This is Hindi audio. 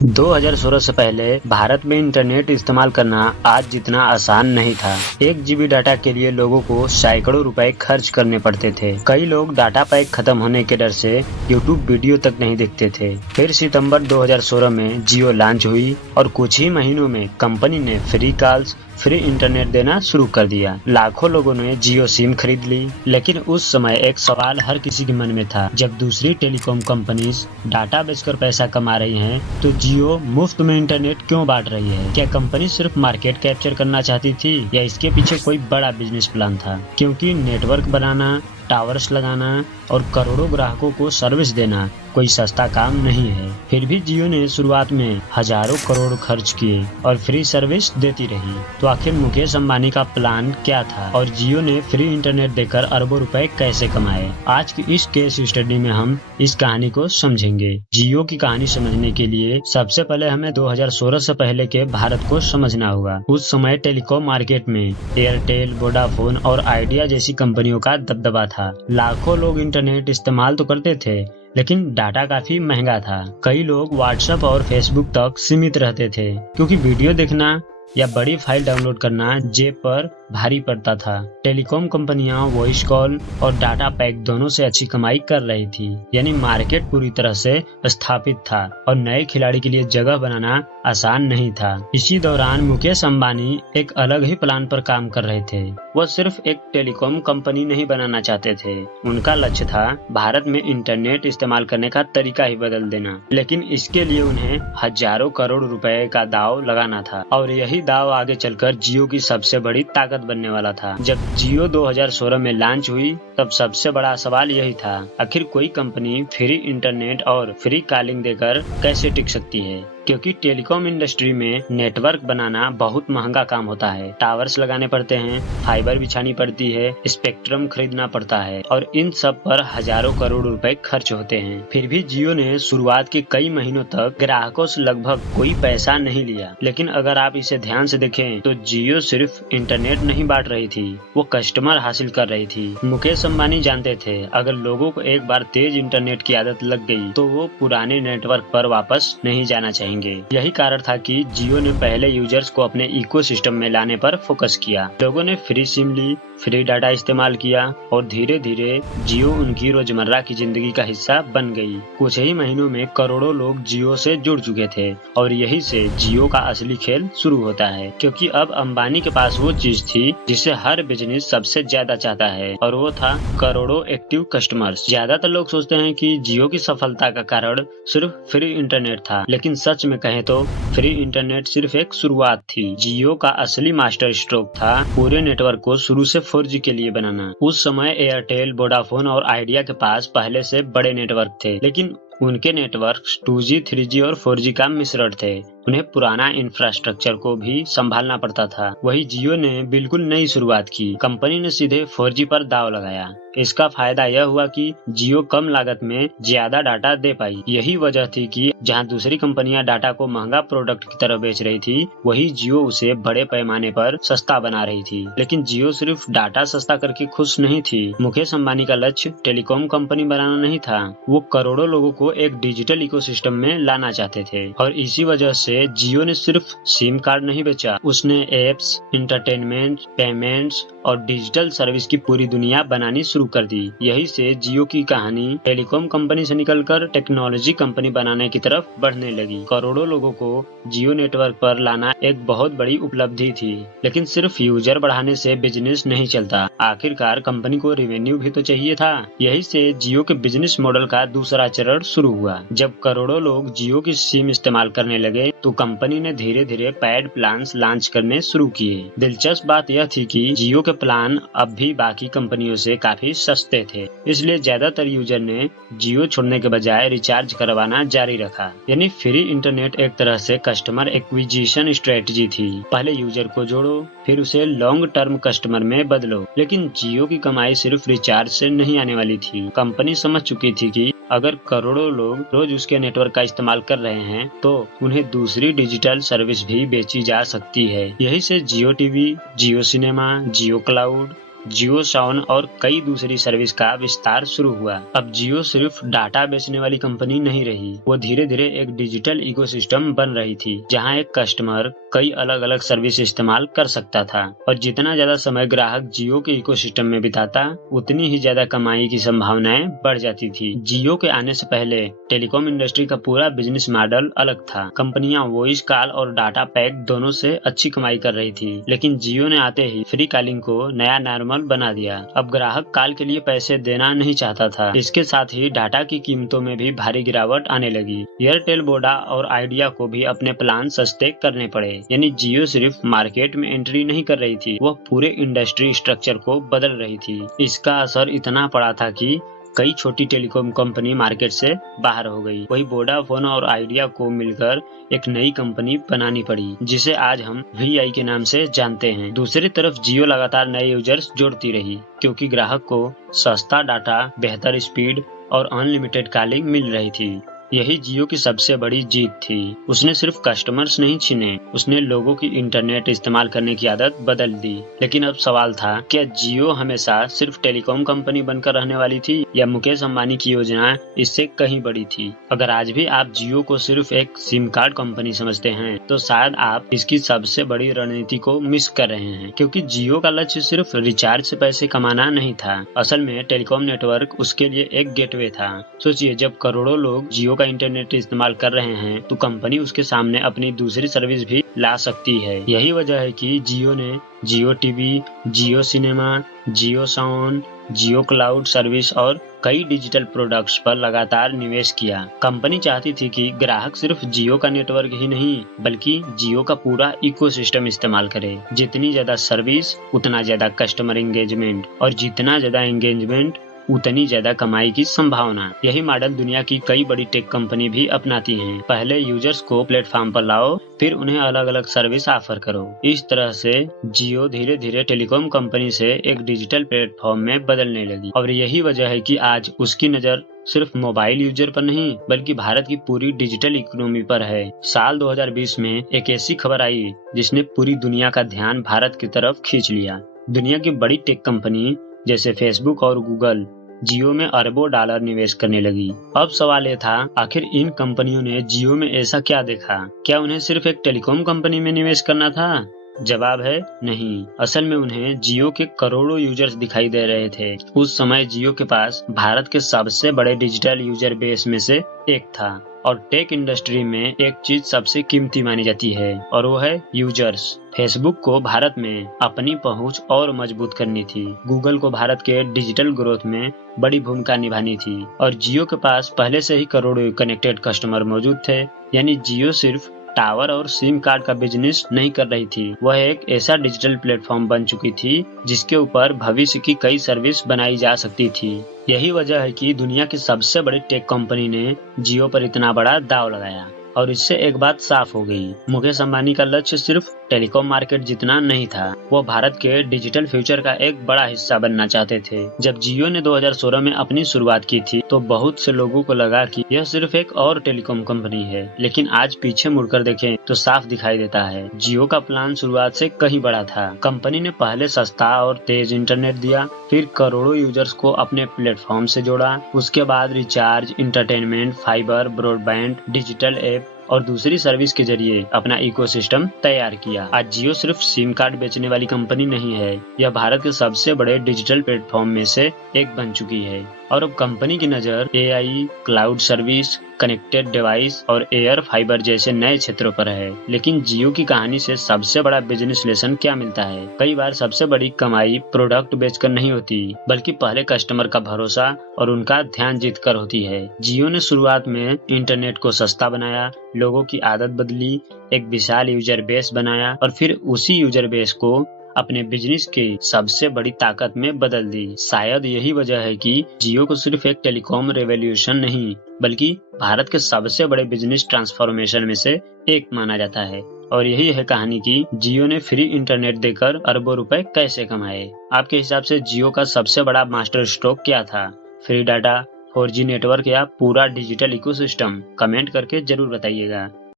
2016 से पहले भारत में इंटरनेट इस्तेमाल करना आज जितना आसान नहीं था। 1 जीबी डाटा के लिए लोगों को सैकड़ों रुपए खर्च करने पड़ते थे। कई लोग डाटा पैक खत्म होने के डर से यूट्यूब वीडियो तक नहीं देखते थे। फिर सितंबर 2016 में जियो लॉन्च हुई और कुछ ही महीनों में कंपनी ने फ्री कॉल्स, फ्री इंटरनेट देना शुरू कर दिया। लाखों लोगों ने जियो सिम खरीद ली, लेकिन उस समय एक सवाल हर किसी के मन में था, जब दूसरी टेलीकॉम कंपनीज डाटा बेचकर पैसा कमा रही हैं, तो जियो मुफ्त में इंटरनेट क्यों बांट रही है? क्या कंपनी सिर्फ मार्केट कैप्चर करना चाहती थी या इसके पीछे कोई बड़ा बिजनेस प्लान था? क्योंकि नेटवर्क बनाना, टावर्स लगाना और करोड़ों ग्राहकों को सर्विस देना कोई सस्ता काम नहीं है। फिर भी जियो ने शुरुआत में हजारों करोड़ खर्च किए और फ्री सर्विस देती रही। तो आखिर मुकेश अंबानी का प्लान क्या था और जियो ने फ्री इंटरनेट देकर अरबों रुपए कैसे कमाए? आज की इस केस स्टडी में हम इस कहानी को समझेंगे। जियो की कहानी समझने के लिए सबसे पहले हमें 2016 से पहले के भारत को समझना होगा। उस समय टेलीकॉम मार्केट में एयरटेल, वोडाफोन और आइडिया जैसी कंपनियों का दबदबा था। लाखों लोग इंटरनेट इस्तेमाल तो करते थे, लेकिन डाटा काफी महंगा था। कई लोग व्हाट्सएप और फेसबुक तक सीमित रहते थे, क्योंकि वीडियो देखना या बड़ी फाइल डाउनलोड करना जेब पर भारी पड़ता था। टेलीकॉम कंपनियां वॉइस कॉल और डाटा पैक दोनों से अच्छी कमाई कर रही थी, यानी मार्केट पूरी तरह से स्थापित था और नए खिलाड़ी के लिए जगह बनाना आसान नहीं था। इसी दौरान मुकेश अंबानी एक अलग ही प्लान पर काम कर रहे थे। वो सिर्फ एक टेलीकॉम कंपनी नहीं बनाना चाहते थे, उनका लक्ष्य था भारत में इंटरनेट इस्तेमाल करने का तरीका ही बदल देना। लेकिन इसके लिए उन्हें हजारों करोड़ रुपए का दांव लगाना था, और यही दांव आगे चलकर जियो की सबसे बड़ी ताकत बनने वाला था। जब जियो 2016 में लॉन्च हुई, तब सबसे बड़ा सवाल यही था, आखिर कोई कंपनी फ्री इंटरनेट और फ्री कॉलिंग देकर कैसे टिक सकती है? क्योंकि टेलीकॉम इंडस्ट्री में नेटवर्क बनाना बहुत महंगा काम होता है। टावर्स लगाने पड़ते हैं, फाइबर बिछानी पड़ती है, स्पेक्ट्रम खरीदना पड़ता है और इन सब पर हजारों करोड़ रुपए खर्च होते हैं। फिर भी जियो ने शुरुआत के कई महीनों तक ग्राहकों से लगभग कोई पैसा नहीं लिया। लेकिन अगर आप इसे ध्यान से देखें तो जियो सिर्फ इंटरनेट नहीं बांट रही थी, वो कस्टमर हासिल कर रही थी। मुकेश अंबानी जानते थे, अगर लोगों को एक बार तेज इंटरनेट की आदत लग गई तो वो पुराने नेटवर्क पर वापस नहीं जाना चाहेंगे। यही कारण था कि जियो ने पहले यूजर्स को अपने इकोसिस्टम में लाने पर फोकस किया। लोगों ने फ्री सिम ली, फ्री डाटा इस्तेमाल किया और धीरे धीरे जियो उनकी रोजमर्रा की जिंदगी का हिस्सा बन गई। कुछ ही महीनों में करोड़ों लोग जियो से जुड़ चुके थे और यही से जियो का असली खेल शुरू होता है, क्योंकि अब अंबानी के पास वो चीज थी जिसे हर बिजनेस सबसे ज्यादा चाहता है, और वो था करोड़ों एक्टिव कस्टमर्स। ज्यादातर लोग सोचते हैं कि जियो की सफलता का कारण सिर्फ फ्री इंटरनेट था, लेकिन सच में कहें तो फ्री इंटरनेट सिर्फ एक शुरुआत थी। जियो का असली मास्टर स्ट्रोक था पूरे नेटवर्क को शुरू से 4G के लिए बनाना। उस समय एयरटेल, वोडाफोन और आइडिया के पास पहले से बड़े नेटवर्क थे, लेकिन उनके नेटवर्क 2G, 3G और 4G का मिश्रण थे। उन्हें पुराना इंफ्रास्ट्रक्चर को भी संभालना पड़ता था। वही जियो ने बिल्कुल नई शुरुआत की। कंपनी ने सीधे 4G पर दांव लगाया। इसका फायदा यह हुआ कि जियो कम लागत में ज्यादा डाटा दे पाई। यही वजह थी कि जहां दूसरी कंपनियां डाटा को महंगा प्रोडक्ट की तरह बेच रही थी, वही जियो उसे बड़े पैमाने पर सस्ता बना रही थी। लेकिन जियो सिर्फ डाटा सस्ता करके खुश नहीं थी। मुकेश अंबानी का लक्ष्य टेलीकॉम कंपनी बनाना नहीं था, वो करोड़ों लोगों को एक डिजिटल इकोसिस्टम में लाना चाहते थे। और इसी वजह से जियो ने सिर्फ सिम कार्ड नहीं बेचा, उसने एप्स, एंटरटेनमेंट, पेमेंट्स और डिजिटल सर्विस की पूरी दुनिया बनानी शुरू कर दी। यही से जियो की कहानी टेलीकॉम कंपनी से निकलकर टेक्नोलॉजी कंपनी बनाने की तरफ बढ़ने लगी। करोड़ों लोगों को जियो नेटवर्क पर लाना एक बहुत बड़ी उपलब्धि थी, लेकिन सिर्फ यूजर बढ़ाने से बिजनेस नहीं चलता। आखिरकार कंपनी को रेवेन्यू भी तो चाहिए था। यही से जियो के बिजनेस मॉडल का दूसरा चरण शुरू हुआ। जब करोड़ों लोग जियो की सिम इस्तेमाल करने लगे, तो कंपनी ने धीरे धीरे पेड प्लान्स लॉन्च करने शुरू किए। दिलचस्प बात यह थी कि जियो के प्लान अब भी बाकी कंपनियों से काफी सस्ते थे, इसलिए ज्यादातर यूजर ने जियो छोड़ने के बजाय रिचार्ज करवाना जारी रखा। यानी फ्री इंटरनेट एक तरह से कस्टमर एक्विजिशन स्ट्रेटजी थी। पहले यूजर को जोड़ो, फिर उसे लॉन्ग टर्म कस्टमर में बदलो। लेकिन जियो की कमाई सिर्फ रिचार्ज से नहीं आने वाली थी। कंपनी समझ चुकी थी कि अगर करोड़ों लोग रोज उसके नेटवर्क का इस्तेमाल कर रहे हैं, तो उन्हें दूसरी डिजिटल सर्विस भी बेची जा सकती है। यही से जियो टीवी, जियो सिनेमा, जियो क्लाउड जियो सावन और कई दूसरी सर्विस का विस्तार शुरू हुआ। अब जियो सिर्फ डाटा बेचने वाली कंपनी नहीं रही, वो धीरे धीरे एक डिजिटल इकोसिस्टम बन रही थी, जहां एक कस्टमर कई अलग अलग सर्विस इस्तेमाल कर सकता था। और जितना ज्यादा समय ग्राहक जियो के इकोसिस्टम में बिताता, उतनी ही ज्यादा कमाई की संभावनाएं बढ़ जाती थी। जियो के आने से पहले टेलीकॉम इंडस्ट्री का पूरा बिजनेस मॉडल अलग था। कंपनियां वॉइस कॉल और डाटा पैक दोनों से अच्छी कमाई कर रही थी, लेकिन जियो ने आते ही फ्री कॉलिंग को नया नॉर्मल बना दिया। अब ग्राहक कॉल के लिए पैसे देना नहीं चाहता था। इसके साथ ही डाटा की कीमतों में भी भारी गिरावट आने लगी। एयरटेल, वोडा और आइडिया को भी अपने प्लान सस्ते करने पड़े। यानी जियो सिर्फ मार्केट में एंट्री नहीं कर रही थी, वह पूरे इंडस्ट्री स्ट्रक्चर को बदल रही थी। इसका असर इतना पड़ा था कि कई छोटी टेलीकॉम कंपनी मार्केट से बाहर हो गई। वही वोडाफोन और आइडिया को मिलकर एक नई कंपनी बनानी पड़ी, जिसे आज हम VI के नाम से जानते हैं। दूसरी तरफ जियो लगातार नए यूजर्स जोड़ती रही, क्योंकि ग्राहक को सस्ता डाटा, बेहतर स्पीड और अनलिमिटेड कॉलिंग मिल रही थी। यही जियो की सबसे बड़ी जीत थी। उसने सिर्फ कस्टमर्स नहीं छीने, उसने लोगों की इंटरनेट इस्तेमाल करने की आदत बदल दी। लेकिन अब सवाल था, क्या जियो हमेशा सिर्फ टेलीकॉम कंपनी बनकर रहने वाली थी, या मुकेश अंबानी की योजना इससे कहीं बड़ी थी? अगर आज भी आप जियो को सिर्फ एक सिम कार्ड कंपनी समझते हैं, तो शायद आप इसकी सबसे बड़ी रणनीति को मिस कर रहे हैं, क्योंकि जियो का लक्ष्य सिर्फ रिचार्ज से पैसे कमाना नहीं था। असल में टेलीकॉम नेटवर्क उसके लिए एक गेटवे था। सोचिए, जब करोड़ों लोग जियो का इंटरनेट इस्तेमाल कर रहे हैं, तो कंपनी उसके सामने अपनी दूसरी सर्विस भी ला सकती है। यही वजह है कि जियो ने जियो टीवी, जियो सिनेमा, जियो साउंड, जियो क्लाउड सर्विस और कई डिजिटल प्रोडक्ट्स पर लगातार निवेश किया। कंपनी चाहती थी कि ग्राहक सिर्फ जियो का नेटवर्क ही नहीं, बल्कि जियो का पूरा इकोसिस्टम इस्तेमाल करे। जितनी ज्यादा सर्विस, उतना ज्यादा कस्टमर एंगेजमेंट, और जितना ज्यादा एंगेजमेंट, उतनी ज्यादा कमाई की संभावना। यही मॉडल दुनिया की कई बड़ी टेक कंपनी भी अपनाती हैं। पहले यूजर्स को प्लेटफॉर्म पर लाओ, फिर उन्हें अलग अलग सर्विस ऑफर करो। इस तरह से जियो धीरे धीरे टेलीकॉम कंपनी से एक डिजिटल प्लेटफॉर्म में बदलने लगी। और यही वजह है कि आज उसकी नजर सिर्फ मोबाइल यूजर पर नहीं, बल्कि भारत की पूरी डिजिटल इकोनॉमी पर है। साल 2020 में एक ऐसी खबर आई जिसने पूरी दुनिया का ध्यान भारत की तरफ खींच लिया। दुनिया की बड़ी टेक कंपनी जैसे फेसबुक और गूगल जियो में अरबों डॉलर निवेश करने लगी। अब सवाल ये था, आखिर इन कंपनियों ने जियो में ऐसा क्या देखा? क्या उन्हें सिर्फ एक टेलीकॉम कंपनी में निवेश करना था? जवाब है नहीं। असल में उन्हें जियो के करोड़ों यूजर्स दिखाई दे रहे थे। उस समय जियो के पास भारत के सबसे बड़े डिजिटल यूजर बेस में से एक था। और टेक इंडस्ट्री में एक चीज सबसे कीमती मानी जाती है, और वो है यूजर्स। फेसबुक को भारत में अपनी पहुंच और मजबूत करनी थी। गूगल को भारत के डिजिटल ग्रोथ में बड़ी भूमिका निभानी थी, और जियो के पास पहले से ही करोड़ों कनेक्टेड कस्टमर मौजूद थे। यानी जियो सिर्फ टावर और सिम कार्ड का बिजनेस नहीं कर रही थी, वह एक ऐसा डिजिटल प्लेटफॉर्म बन चुकी थी जिसके ऊपर भविष्य की कई सर्विस बनाई जा सकती थी। यही वजह है कि दुनिया की सबसे बड़ी टेक कंपनी ने जियो पर इतना बड़ा दांव लगाया। और इससे एक बात साफ हो गई, मुकेश अंबानी का लक्ष्य सिर्फ टेलीकॉम मार्केट जितना नहीं था, वो भारत के डिजिटल फ्यूचर का एक बड़ा हिस्सा बनना चाहते थे। जब जियो ने 2016 में अपनी शुरुआत की थी, तो बहुत से लोगों को लगा कि यह सिर्फ एक और टेलीकॉम कंपनी है, लेकिन आज पीछे मुड़कर देखें तो साफ दिखाई देता है, जियो का प्लान शुरुआत से कहीं बड़ा था। कंपनी ने पहले सस्ता और तेज इंटरनेट दिया, फिर करोड़ों यूजर्स को अपने प्लेटफॉर्म से जोड़ा, उसके बाद recharge, entertainment, fibre, broadband, digital app और दूसरी सर्विस के जरिए अपना इकोसिस्टम तैयार किया। आज जियो सिर्फ सिम कार्ड बेचने वाली कंपनी नहीं है, यह भारत के सबसे बड़े डिजिटल प्लेटफॉर्म में से एक बन चुकी है। और अब कंपनी की नजर AI, cloud service, connected device और एयर फाइबर जैसे नए क्षेत्रों पर है। लेकिन जियो की कहानी से सबसे बड़ा बिजनेस लेसन क्या मिलता है? कई बार सबसे बड़ी कमाई प्रोडक्ट बेचकर नहीं होती, बल्कि पहले कस्टमर का भरोसा और उनका ध्यान जीतकर होती है। जियो ने शुरुआत में इंटरनेट को सस्ता बनाया, लोगों की आदत बदली, एक विशाल यूजर बेस बनाया, और फिर उसी यूजर बेस को अपने बिजनेस की सबसे बड़ी ताकत में बदल दी। शायद यही वजह है कि जियो को सिर्फ एक टेलीकॉम रेवोल्यूशन नहीं, बल्कि भारत के सबसे बड़े बिजनेस ट्रांसफॉर्मेशन में से एक माना जाता है। और यही है कहानी कि जियो ने फ्री इंटरनेट देकर अरबों रुपए कैसे कमाए। आपके हिसाब से जियो का सबसे बड़ा मास्टर स्ट्रोक क्या था? फ्री डाटा, 4G नेटवर्क या पूरा डिजिटल इकोसिस्टम? कमेंट करके जरूर बताइएगा।